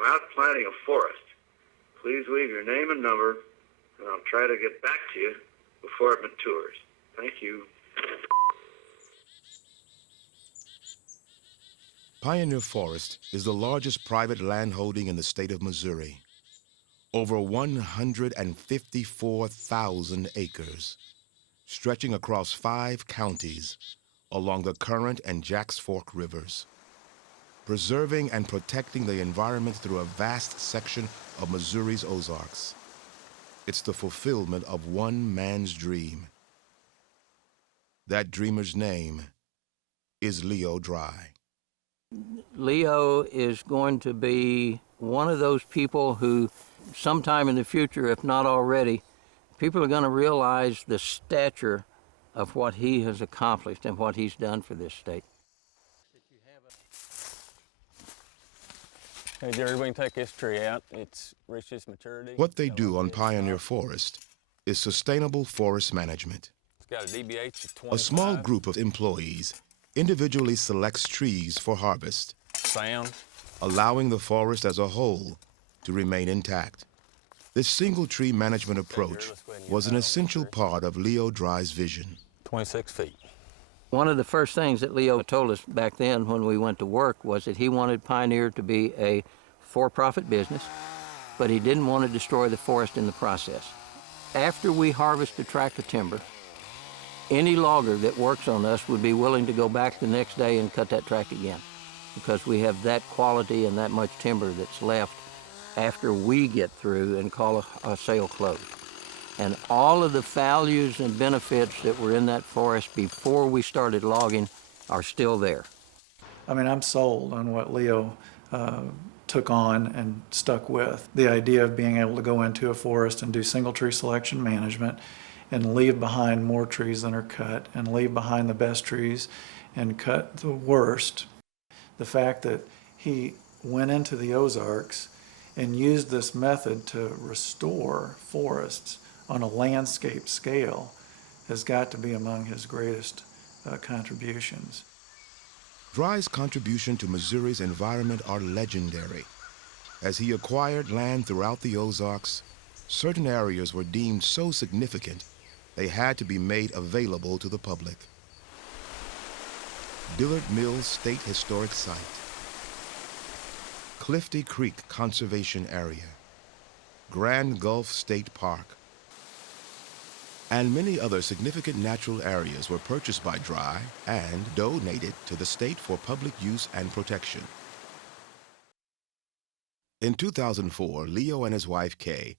I'm out planting a forest. Please leave your name and number, and I'll try to get back to you before it matures. Thank you. Pioneer Forest is the largest private land holding in the state of Missouri. Over 154,000 acres, stretching across 5 counties along the Current and Jacks Fork rivers, preserving and protecting the environment through a vast section of Missouri's Ozarks. It's the fulfillment of one man's dream. That dreamer's name is Leo Drey. Leo is going to be one of those people who, sometime in the future, if not already, people are going to realize the stature of what he has accomplished and what he's done for this state. Hey Jerry, we can take this tree out. It's reached its maturity. What they do on Pioneer Forest is sustainable forest management. It's got a DBH of 25. A small group of employees individually selects trees for harvest, Sound. allowing the forest as a whole to remain intact. This single tree management approach was an essential part of Leo Drey's vision. 26 feet. One of the first things that Leo told us back then when we went to work was that he wanted Pioneer to be a for-profit business, but he didn't want to destroy the forest in the process. After we harvest a tract of timber, any logger that works on us would be willing to go back the next day and cut that tract again, because we have that quality and that much timber that's left after we get through and call a sale closed. And all of the values and benefits that were in that forest before we started logging are still there. I mean, I'm sold on what Leo took on and stuck with. The idea of being able to go into a forest and do single tree selection management and leave behind more trees than are cut and leave behind the best trees and cut the worst. The fact that he went into the Ozarks and used this method to restore forests on a landscape scale has got to be among his greatest contributions. Drey's contribution to Missouri's environment are legendary. As he acquired land throughout the Ozarks, certain areas were deemed so significant they had to be made available to the public. Dillard Mills State Historic Site, Clifty Creek Conservation Area, Grand Gulf State Park, and many other significant natural areas were purchased by Drey and donated to the state for public use and protection. In 2004, Leo and his wife Kay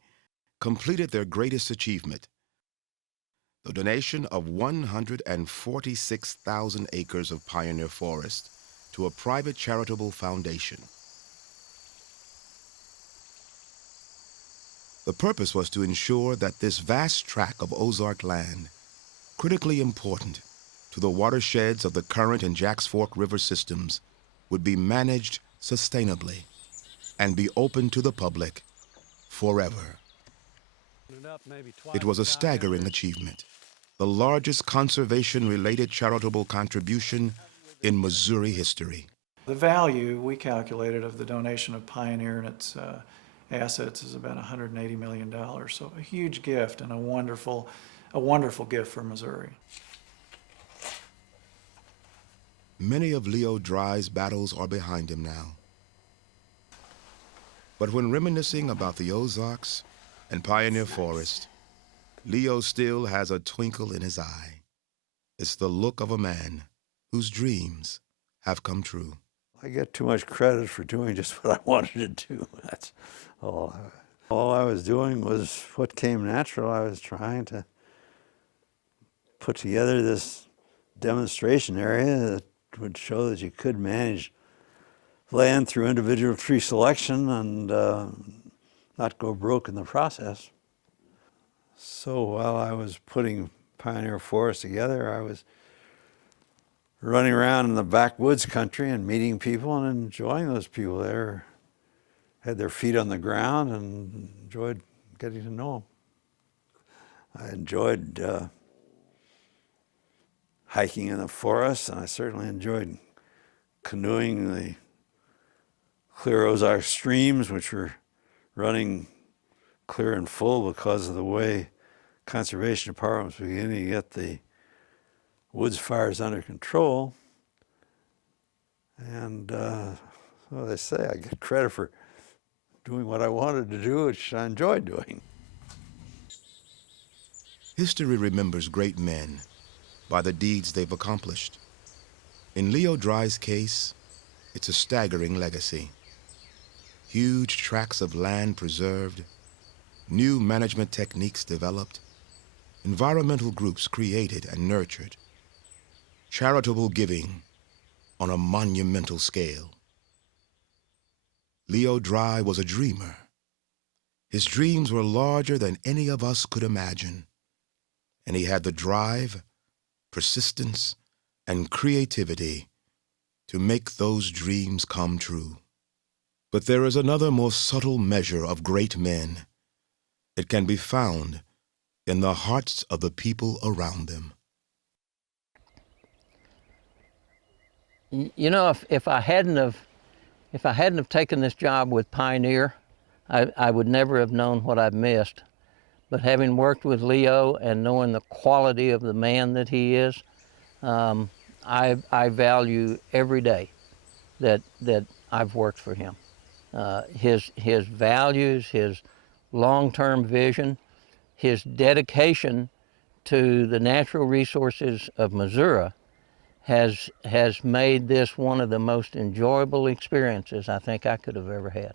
completed their greatest achievement, the donation of 146,000 acres of pioneer forest to a private charitable foundation. The purpose was to ensure that this vast tract of Ozark land, critically important to the watersheds of the Current and Jacks Fork river systems, would be managed sustainably and be open to the public forever. It was a staggering achievement, the largest conservation-related charitable contribution in Missouri history. The value we calculated of the donation of Pioneer and its assets is about $180 million. So a huge gift and a wonderful gift for Missouri. Many of Leo Drey's battles are behind him now. But when reminiscing about the Ozarks and Pioneer Forest, Leo still has a twinkle in his eye. It's the look of a man whose dreams have come true. I get too much credit for doing just what I wanted to do. That's all. All I was doing was what came natural. I was trying to put together this demonstration area that would show that you could manage land through individual tree selection and not go broke in the process. So while I was putting Pioneer Forest together, I was running around in the backwoods country and meeting people and enjoying those people there. Had their feet on the ground and enjoyed getting to know them. I enjoyed hiking in the forest, and I certainly enjoyed canoeing the clear Ozark streams, which were running clear and full because of the way conservation department was beginning to get the woods fires under control. And so they say I get credit for doing what I wanted to do, which I enjoyed doing. History remembers great men by the deeds they've accomplished. In Leo Drey's case, it's a staggering legacy. Huge tracts of land preserved, new management techniques developed, environmental groups created and nurtured, charitable giving on a monumental scale. Leo Drey was a dreamer. His dreams were larger than any of us could imagine, and he had the drive, persistence, and creativity to make those dreams come true. But there is another more subtle measure of great men. It can be found in the hearts of the people around them. You know, if I hadn't have taken this job with Pioneer, I would never have known what I've missed. But having worked with Leo and knowing the quality of the man that he is, I value every day that I've worked for him. His values, his long-term vision, his dedication to the natural resources of Missouri has made this one of the most enjoyable experiences I think I could have ever had.